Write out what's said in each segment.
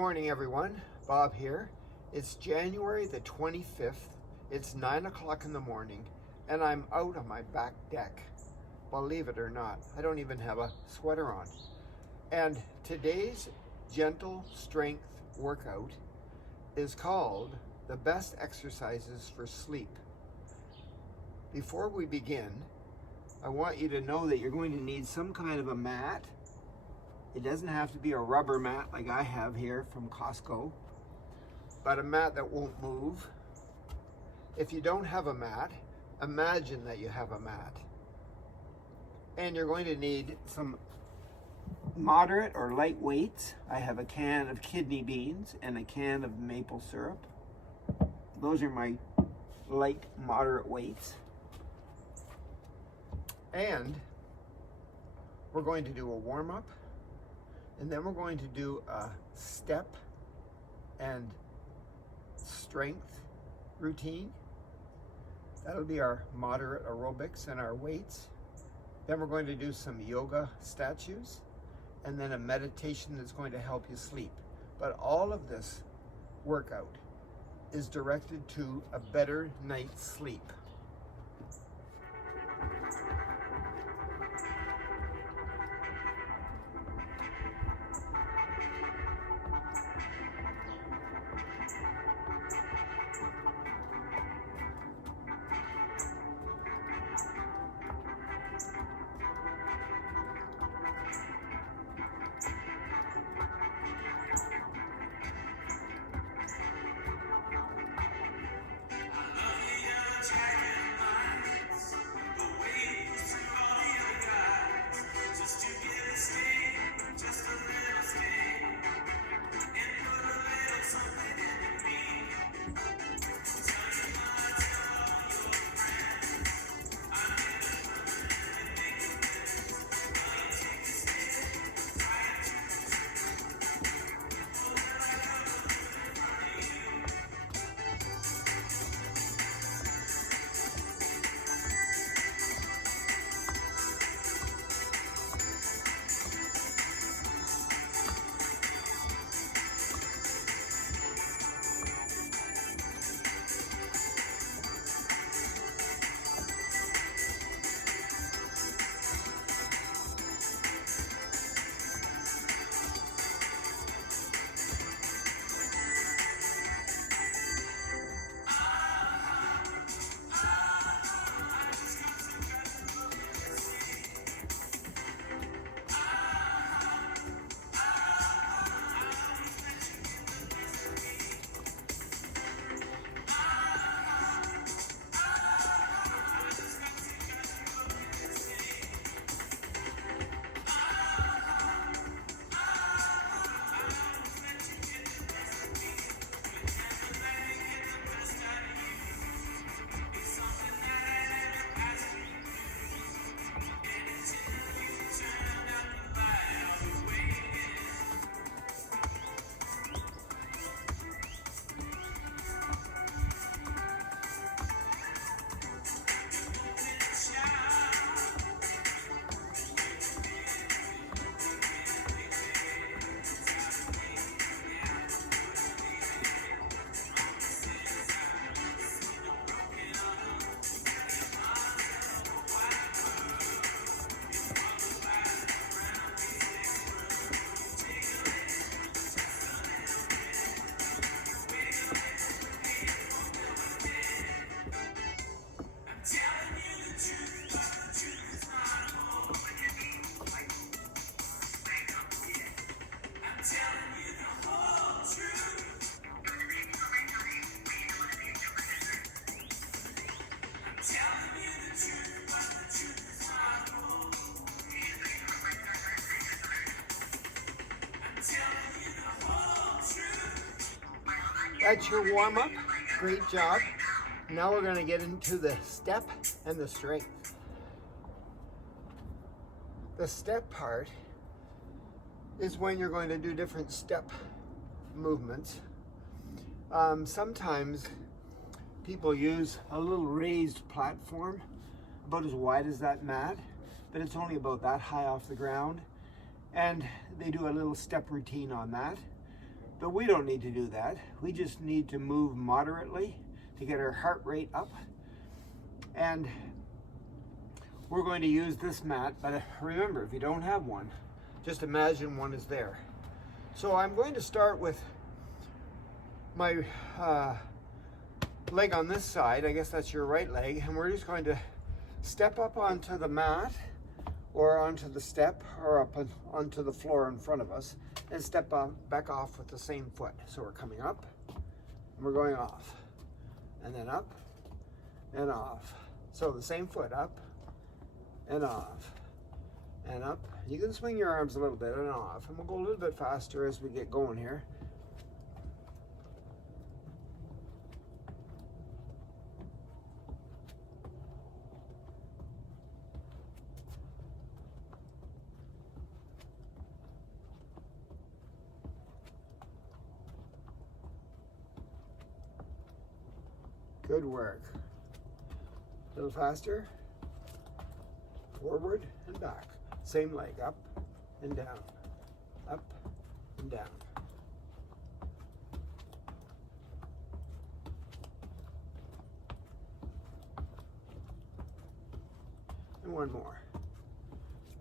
morning, everyone. Bob here. It's January the 25th. It's 9 o'clock in the morning, and I'm out on my back deck. Believe it or not, I don't even have a sweater on. And today's gentle strength workout is called the best exercises for sleep. Before we begin, I want you to know that you're going to need some kind of a mat. It doesn't have to be a rubber mat like I have here from Costco, but a mat that won't move. If you don't have a mat, imagine that you have a mat. And you're going to need some moderate or light weights. I have a can of kidney beans and a can of maple syrup. Those are my light, moderate weights. And we're going to do a warm-up. And then we're going to do a step and strength routine. That'll be our moderate aerobics and our weights. Then we're going to do some yoga statues and then a meditation that's going to help you sleep. But all of this workout is directed to a better night's sleep. That's your warm-up. Great job. Now we're going to get into the step and the strength. The step part is when you're going to do different step movements. Sometimes people use a little raised platform about as wide as that mat, but it's only about that high off the ground, and they do a little step routine on that. But we don't need to do that. We just need to move moderately to get our heart rate up. And we're going to use this mat, but remember, if you don't have one, just imagine one is there. So I'm going to start with my leg on this side. I guess that's your right leg. And we're just going to step up onto the mat or onto the step or up onto the floor in front of us and step back off with the same foot. So we're coming up and we're going off and then up and off. So the same foot, up and off and up. You can swing your arms a little bit and off, and we'll go a little bit faster as we get going here. Good work. A little faster. Forward and back. Same leg, up and down, up and down. And one more.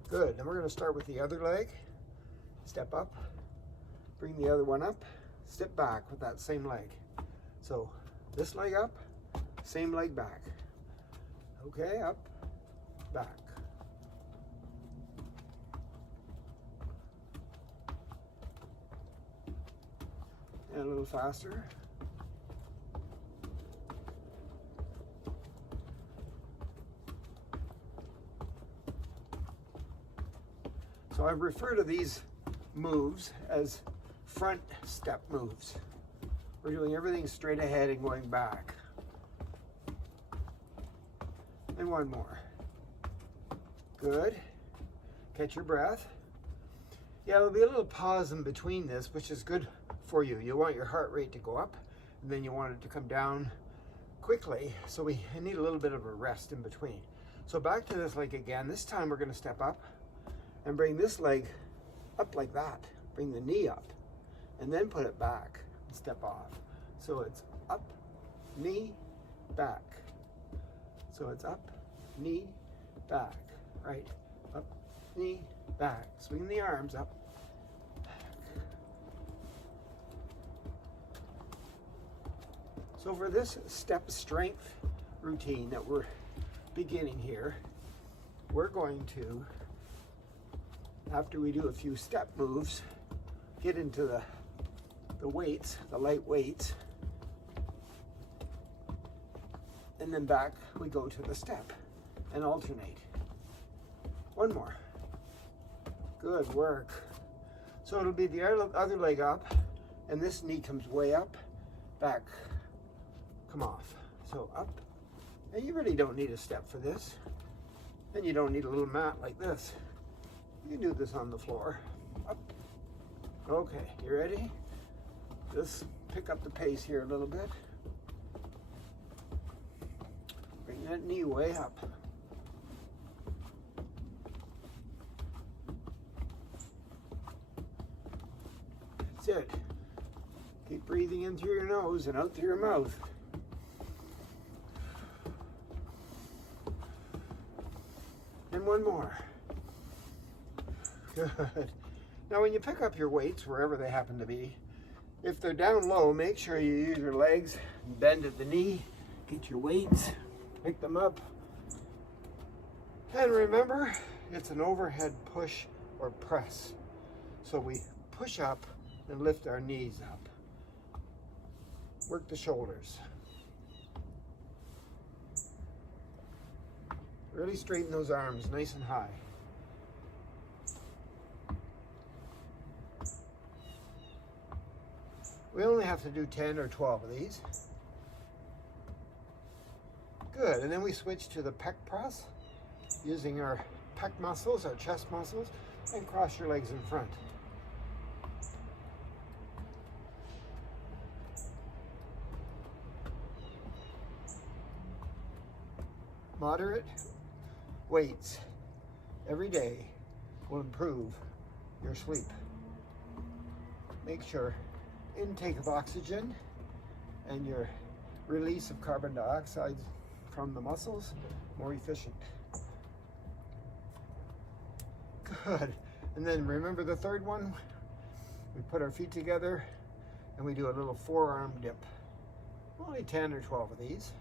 Good. Then we're going to start with the other leg. Step up, bring the other one up, step back with that same leg. So this leg up, same leg back. Okay, up, back. And a little faster. So I refer to these moves as front step moves. We're doing everything straight ahead and going back. And one more. Good. Catch your breath. Yeah, there'll be a little pause in between this, which is good for you. You want your heart rate to go up, and then you want it to come down quickly. So we need a little bit of a rest in between. So back to this leg again. This time we're going to step up and bring this leg up like that. Bring the knee up, and then put it back and step off. So it's up, knee, back. So it's up, knee, back. Right. Up, knee, back. Swing the arms up. So for this step strength routine that we're beginning here, we're going to, after we do a few step moves, get into the weights, the light weights, and then back we go to the step and alternate. One more. Good work. So it'll be the other leg up, and this knee comes way up, back, come off. So up, and you really don't need a step for this, and you don't need a little mat like this. You can do this on the floor. Up. Okay, you ready? Just pick up the pace here a little bit. Bring that knee way up. That's it. Keep breathing in through your nose and out through your mouth. And one more. Good. Now when you pick up your weights, wherever they happen to be, if they're down low, make sure you use your legs, bend at the knee, get your weights, pick them up. And remember, it's an overhead push or press. So we push up and lift our knees up. Work the shoulders. Really straighten those arms nice and high. We only have to do 10 or 12 of these. Good, and then we switch to the pec press, using our pec muscles, our chest muscles, and cross your legs in front. Moderate weights every day will improve your sleep. Make sure intake of oxygen and your release of carbon dioxide from the muscles more efficient. Good. And then remember the third one? We put our feet together and we do a little forearm dip. Only 10 or 12 of these.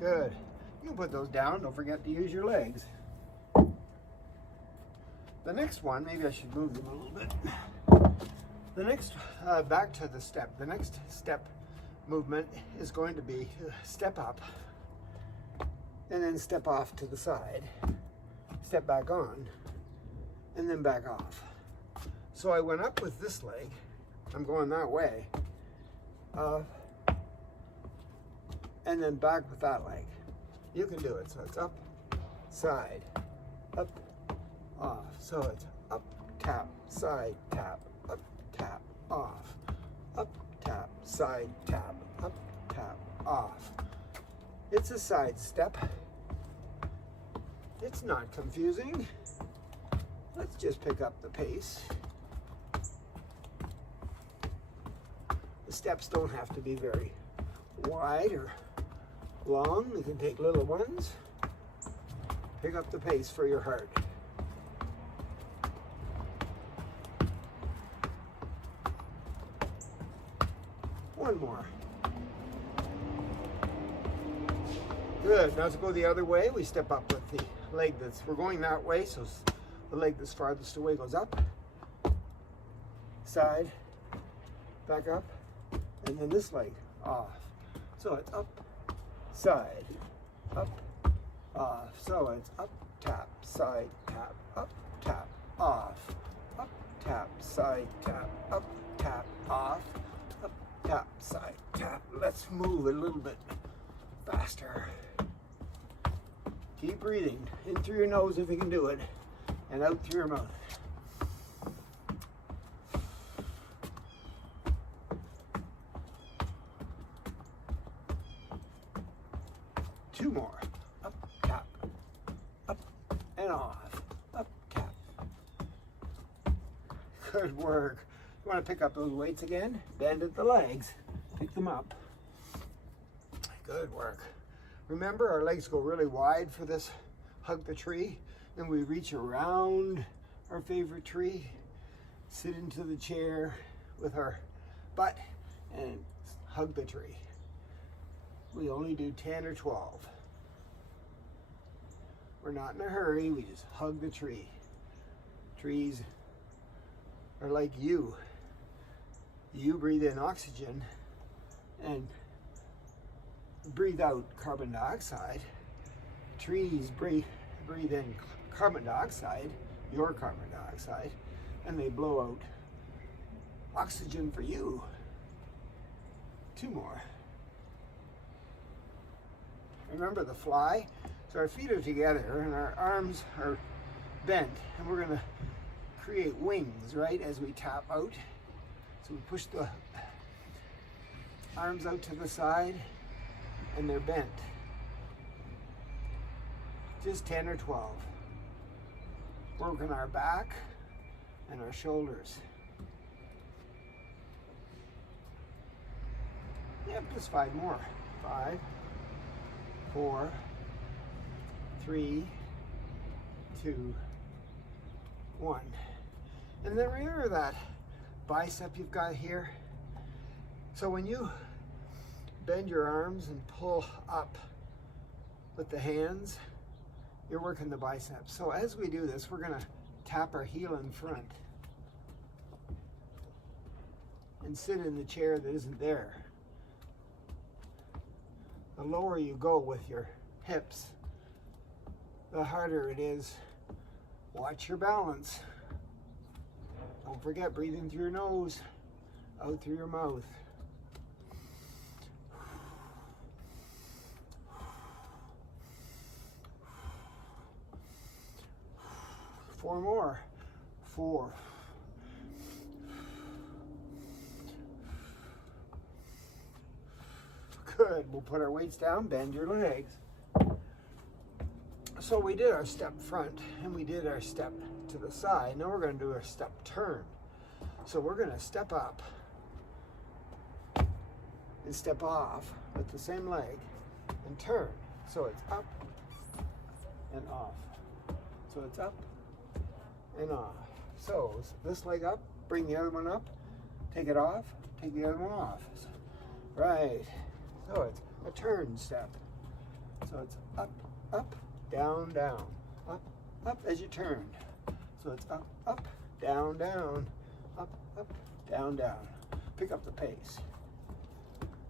Good. You can put those down. Don't forget to use your legs. The next one, maybe I should move them a little bit. The next, back to the step. The next step movement is going to be step up and then step off to the side, step back on, and then back off. So I went up with this leg. I'm going that way. And then back with that leg. You can do it. So it's up, side, up, off. So it's up, tap, side, tap, up, tap, off. Up, tap, side, tap, up, tap, off. It's a side step. It's not confusing. Let's just pick up the pace. The steps don't have to be very wide or long. You can take little ones. Pick up the pace for your heart. One more. Good. Now to go the other way, we step up with the leg we're going that way, so the leg that's farthest away goes up, side, back up, and then this leg off. So it's up, side, up, off. So it's up, tap, side, tap, up, tap, off. Up, tap, side, tap, up, tap, off. Up, tap, side, tap. Let's move a little bit faster. Keep breathing in through your nose if you can do it, and out through your mouth. Two more. Up, tap, up, and off. Up, tap. Good work. You want to pick up those weights again? Bend at the legs. Pick them up. Good work. Remember, our legs go really wide for this hug the tree, and we reach around our favorite tree, sit into the chair with our butt, and hug the tree. We only do 10 or 12. We're not in a hurry, we just hug the tree. Trees are like you. You breathe in oxygen and breathe out carbon dioxide. Trees breathe in carbon dioxide, your carbon dioxide, and they blow out oxygen for you. Two more. Remember the fly? So our feet are together and our arms are bent, and we're going to create wings, right, as we tap out. So we push the arms out to the side, and they're bent. Just 10 or 12. Working our back and our shoulders. Yep, just 5 more. 5, 4, 3, 2, 1. And then remember that bicep you've got here. So when you bend your arms and pull up with the hands, you're working the biceps. So as we do this, we're going to tap our heel in front and sit in the chair that isn't there. The lower you go with your hips, the harder it is. Watch your balance. Don't forget, breathing through your nose, out through your mouth. 4 more. 4. Good. We'll put our weights down, bend your legs. So we did our step front and we did our step to the side. Now we're going to do our step turn. So we're going to step up and step off with the same leg and turn. So it's up and off. So it's up and off. So this leg up, bring the other one up, take it off, take the other one off. Right. So it's a turn step. So it's up, up, down, down, up, up as you turn. So it's up, up, down, down, up, up, down, down. Pick up the pace.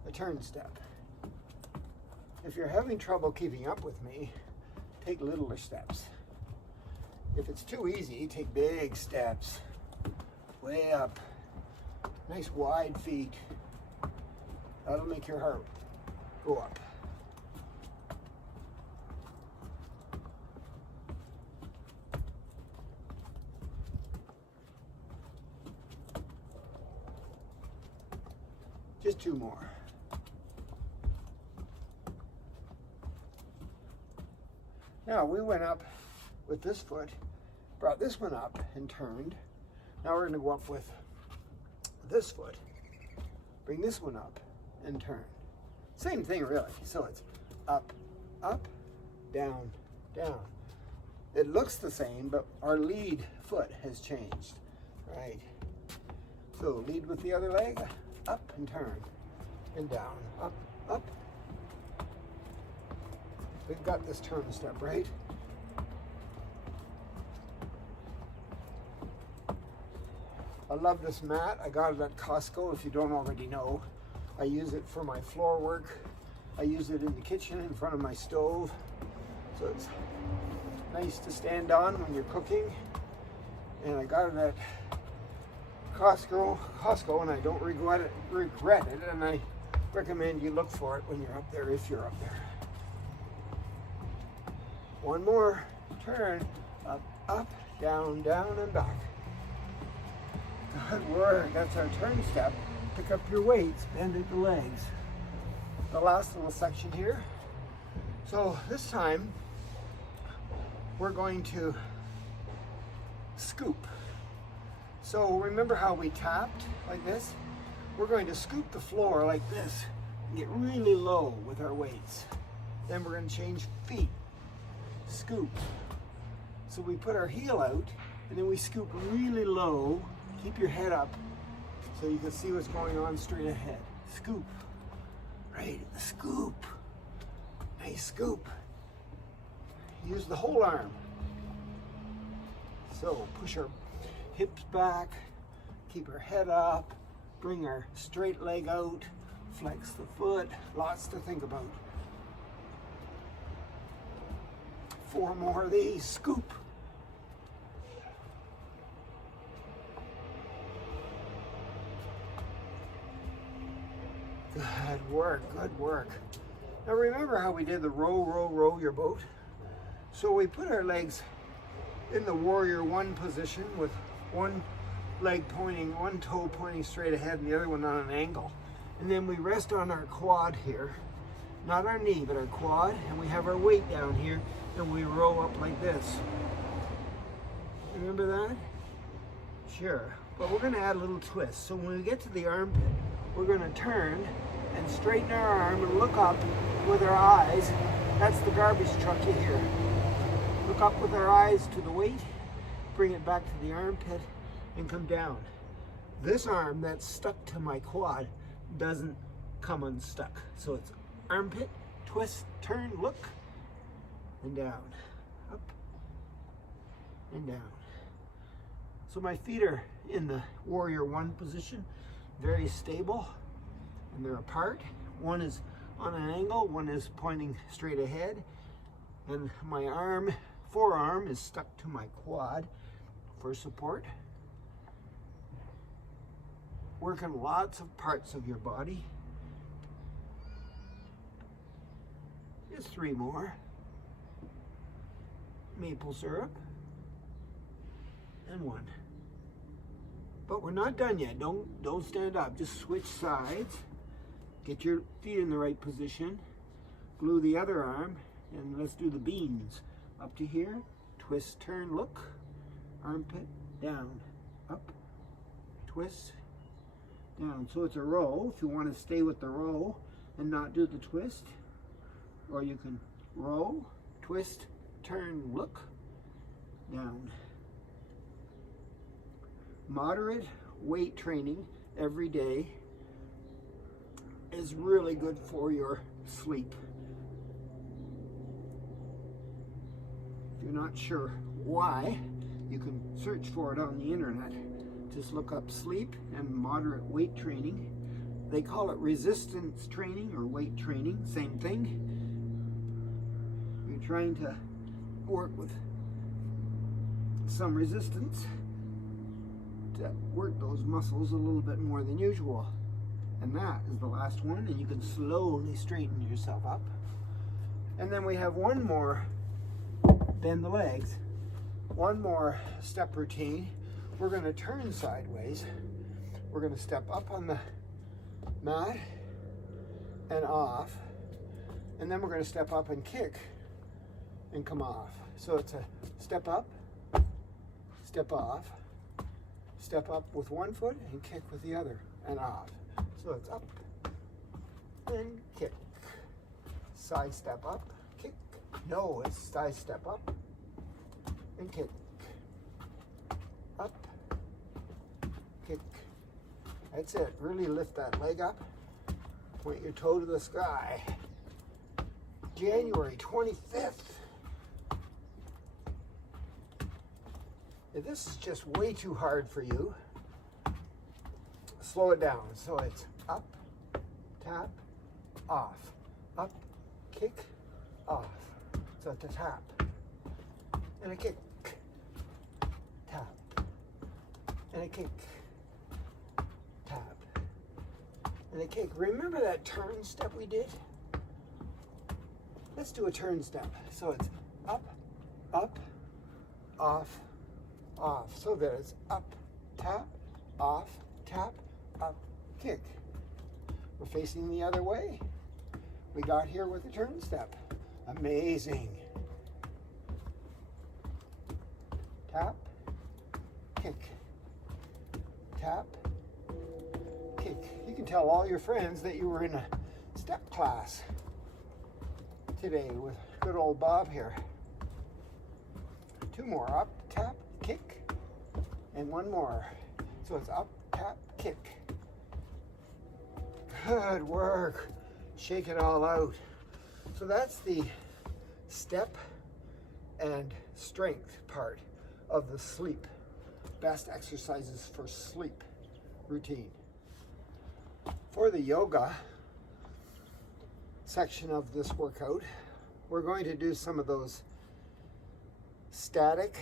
A turn step. If you're having trouble keeping up with me, take littler steps. If it's too easy, take big steps. Way up. Nice wide feet. That'll make your heart go up. Just two more. Now we went up with this foot, brought this one up and turned. Now we're going to go up with this foot, bring this one up and turn. Same thing really. So it's up, up, down, down. It looks the same, but our lead foot has changed, right? So lead with the other leg, up and turn, and down, up, up. We've got this turn step, right? I love this mat. I got it at Costco, if you don't already know. I use it for my floor work. I use it in the kitchen in front of my stove. So it's nice to stand on when you're cooking. And I got it at Costco, and I don't regret it, and I recommend you look for it when you're up there, if you're up there. One more, turn, up, up, down, down, and back. Good work, that's our turn step. Pick up your weights, bend at the legs. The last little section here. So this time, we're going to scoop. So remember how we tapped like this? We're going to scoop the floor like this and get really low with our weights. Then we're going to change feet. Scoop. So we put our heel out and then we scoop really low. Keep your head up so you can see what's going on straight ahead. Scoop. Right, scoop. Nice scoop. Use the whole arm. So push our hips back, keep our head up, bring our straight leg out, flex the foot, lots to think about. 4 more of these, scoop. Good work, good work. Now remember how we did the row, row, row your boat? So we put our legs in the warrior one position with one leg pointing, one toe pointing straight ahead and the other one on an angle. And then we rest on our quad here, not our knee, but our quad, and we have our weight down here and we row up like this. Remember that? Sure. But we're going to add a little twist. So when we get to the armpit, we're going to turn and straighten our arm and look up with our eyes. That's the garbage truck you hear. Look up with our eyes to the weight, bring it back to the armpit, and come down. This arm that's stuck to my quad doesn't come unstuck. So it's armpit, twist, turn, look, and down. Up and down. So my feet are in the warrior one position, very stable, and they're apart. One is on an angle, one is pointing straight ahead, and my forearm is stuck to my quad for support. Working lots of parts of your body. Just 3 more. Maple syrup. And 1. But we're not done yet. Don't stand up. Just switch sides Get your feet in the right position. Glue the other arm, and let's do the beans. Up to here, twist, turn, look. Armpit, down, up, twist, down. So it's a row. If you want to stay with the row and not do the twist, or you can row, twist, turn, look, down. Moderate weight training every day is really good for your sleep. If you're not sure why, you can search for it on the internet. Just look up sleep and moderate weight training. They call it resistance training or weight training, same thing. You're trying to work with some resistance to work those muscles a little bit more than usual. And that is the last one, and you can slowly straighten yourself up. And then we have one more, bend the legs, one more step routine. We're going to turn sideways. We're going to step up on the mat and off, and then we're going to step up and kick and come off. So it's a step up, step off, step up with one foot and kick with the other and off. So it's up and kick. Side step up, kick. No, it's side step up and kick. Up, kick. That's it. Really lift that leg up. Point your toe to the sky. January 25th. If this is just way too hard for you, slow it down. So it's up, tap, off, up, kick, off. So it's a tap and a kick, tap and a kick, tap and a kick. Remember that turn step we did? Let's do a turn step. So it's up, up, off, off. So that it's up, tap, off, tap, up, kick. We're facing the other way. We got here with a turn step. Amazing. Tap, kick, tap, kick. You can tell all your friends that you were in a step class today with good old Bob here. Two more, up, tap, kick, and one more. So it's up, tap, kick. Good work. Shake it all out. So that's the step and strength part of the sleep. Best exercises for sleep routine. For the yoga section of this workout, we're going to do some of those static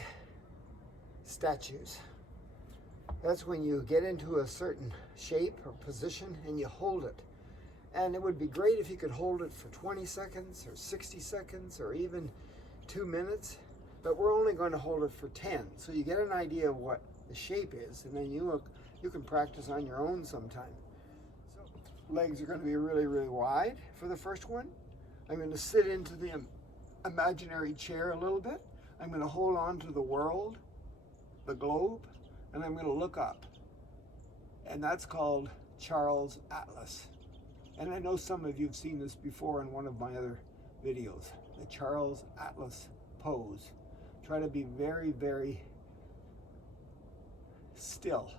statues. That's when you get into a certain shape or position and you hold it. And it would be great if you could hold it for 20 seconds or 60 seconds or even 2 minutes, but we're only going to hold it for 10. So you get an idea of what the shape is, and then you can practice on your own sometime. So legs are going to be really, really wide for the first one. I'm going to sit into the imaginary chair a little bit. I'm going to hold on to the world, the globe, and I'm going to look up. And that's called Charles Atlas. And I know some of you have seen this before in one of my other videos, the Charles Atlas pose. Try to be very, very still.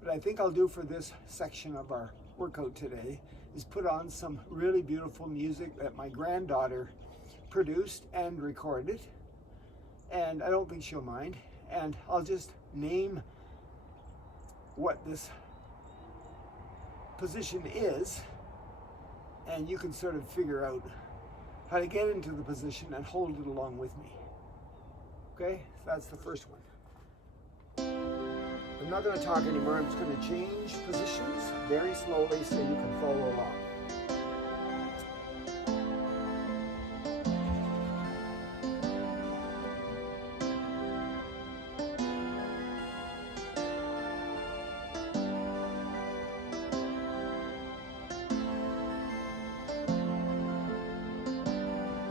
What I think I'll do for this section of our workout today is put on some really beautiful music that my granddaughter produced and recorded. And I don't think she'll mind. And I'll just name what this position is, and you can sort of figure out how to get into the position and hold it along with me. Okay, so that's the first one. I'm not going to talk anymore. I'm just going to change positions very slowly so you can follow along.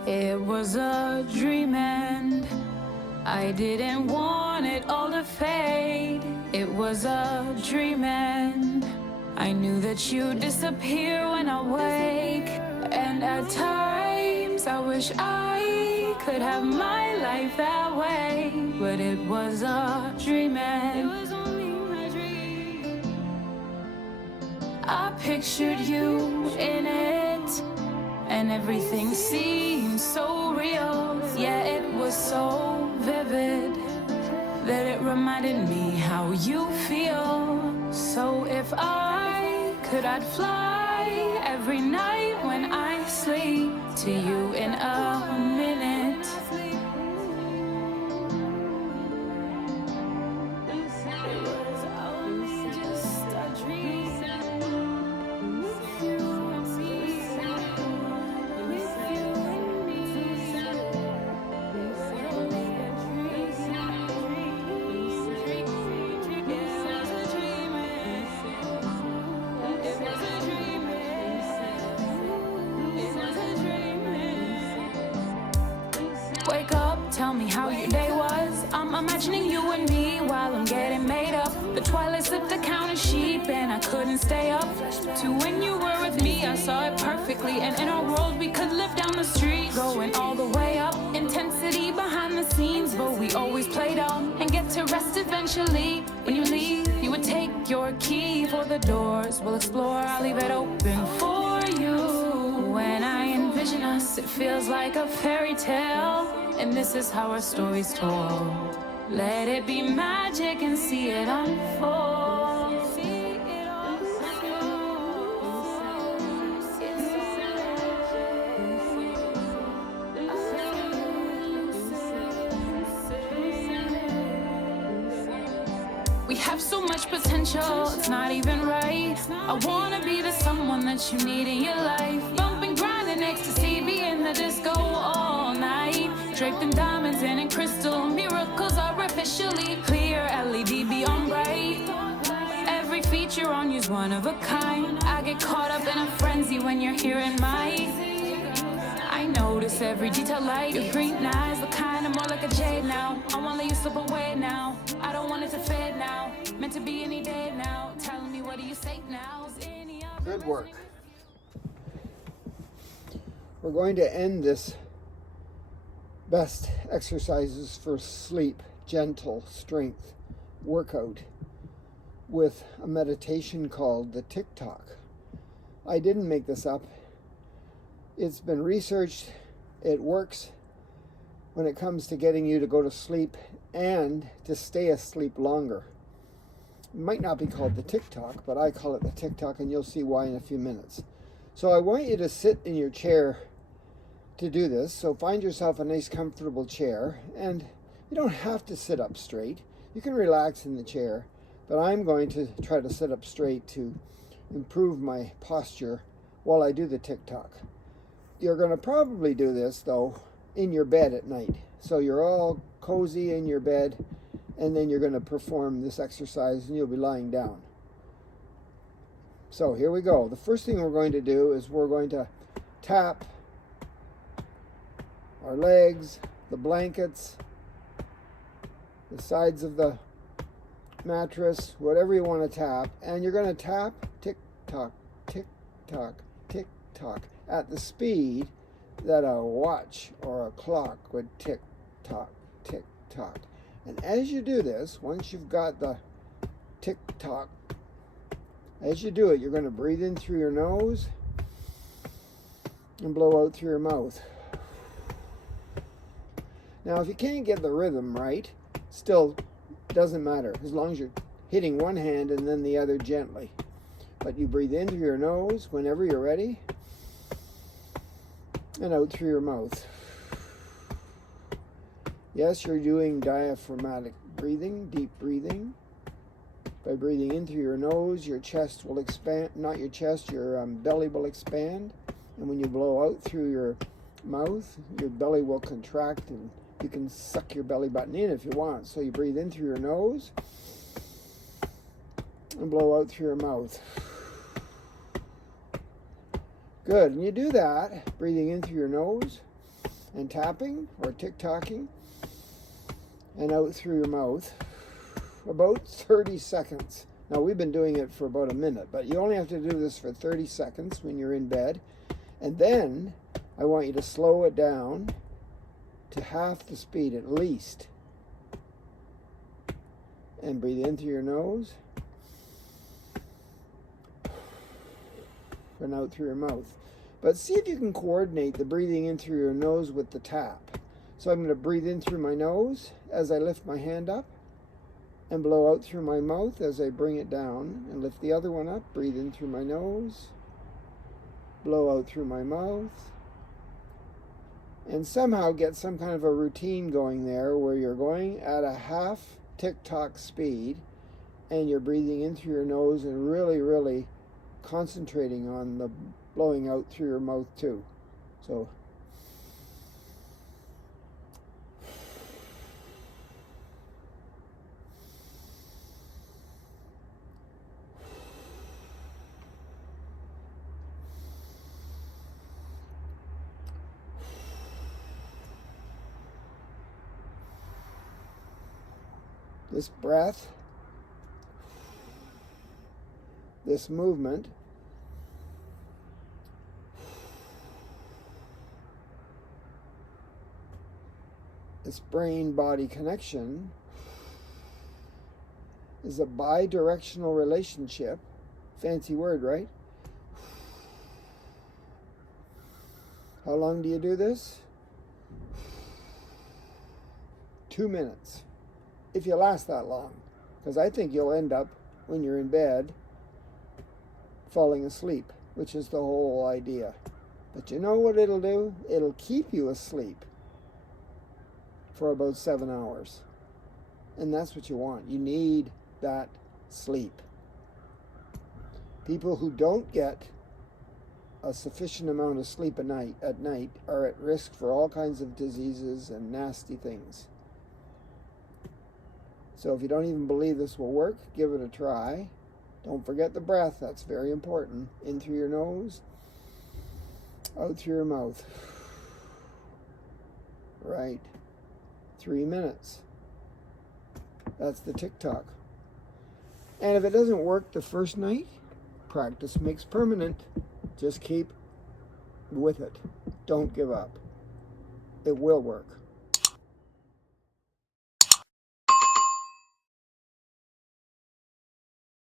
It was a dream and I didn't want it all to fade. It was a dream and I knew that you'd disappear when I wake. And at times I wish I could have my life that way. But it was a dream and it was only my dream. I pictured you in it, and everything seemed so real. Yeah, it was so vivid that it reminded me how you feel. So if I could, I'd fly every night when I sleep to you in a minute. It was only just a dream. Wake up, tell me how your day was. I'm imagining you and me while I'm getting made up. The twilight slipped the counter sheep and I couldn't stay up. To when you were with me, I saw it perfectly. And in our world, we could live down the street, going all the way up. Intensity behind the scenes, but we always played on and get to rest eventually. When you leave, you would take your key for the doors. We'll explore, I'll leave it open for you. When I envision us, it feels like a fairy tale. And this is how our story's told. Let it be magic and see it unfold. We have so much potential, it's not even right. I wanna be the someone that you need in your life. Bumping, grinding, ecstasy, be in the disco all night. Draped in diamonds and in crystal, miracles are officially clear. LED beyond bright. Every feature on you's one of a kind. I get caught up in a frenzy when you're here in my. I notice every detail like your green eyes look kinda more like a jade now. I won't let you slip away now. I don't want it to fade now. Meant to be any day now. Telling me what do you say now? Good work. We're going to end this best exercises for sleep, gentle strength workout with a meditation called the Tik Tok. I didn't make this up. It's been researched. It works when it comes to getting you to go to sleep and to stay asleep longer. It might not be called the Tik Tok, but I call it the Tik Tok, and you'll see why in a few minutes. So I want you to sit in your chair to do this. So find yourself a nice comfortable chair, and you don't have to sit up straight. You can relax in the chair, but I'm going to try to sit up straight to improve my posture while I do the Tik Tok. You're going to probably do this, though, in your bed at night. So you're all cozy in your bed, and then you're going to perform this exercise, and you'll be lying down. So here we go. The first thing we're going to do is we're going to tap our legs, the blankets, the sides of the mattress, whatever you want to tap, and you're going to tap tick tock, tick tock, tick tock at the speed that a watch or a clock would tick tock, tick tock. And as you do this, once you've got the tick tock, as you do it, you're going to breathe in through your nose and blow out through your mouth. Now, if you can't get the rhythm right, still doesn't matter, as long as you're hitting one hand and then the other gently. But you breathe in through your nose whenever you're ready, and out through your mouth. Yes, you're doing diaphragmatic breathing, deep breathing. By breathing in through your nose, your chest will expand, not your chest, your belly will expand. And when you blow out through your mouth, your belly will contract, and you can suck your belly button in if you want. So you breathe in through your nose and blow out through your mouth. Good. And you do that, breathing in through your nose and tapping or tick-tocking and out through your mouth. About 30 seconds. Now, we've been doing it for about a minute, but you only have to do this for 30 seconds when you're in bed. And then I want you to slow it down to half the speed at least. And breathe in through your nose and out through your mouth. But see if you can coordinate the breathing in through your nose with the tap. So I'm going to breathe in through my nose as I lift my hand up and blow out through my mouth as I bring it down and lift the other one up. Breathe in through my nose, blow out through my mouth, and somehow get some kind of a routine going there where you're going at a half tick-tock speed and you're breathing in through your nose and really, really concentrating on the blowing out through your mouth too. So this breath, this movement, this brain-body connection is a bi-directional relationship. Fancy word, right? How long do you do this? 2 minutes. If you last that long. Because I think you'll end up, when you're in bed, falling asleep, which is the whole idea. But you know what it'll do? It'll keep you asleep for about 7 hours. And that's what you want. You need that sleep. People who don't get a sufficient amount of sleep at night are at risk for all kinds of diseases and nasty things. So if you don't even believe this will work, give it a try. Don't forget the breath. That's very important. In through your nose, out through your mouth. Right. 3 minutes. That's the TikTok. And if it doesn't work the first night, practice makes permanent. Just keep with it. Don't give up. It will work.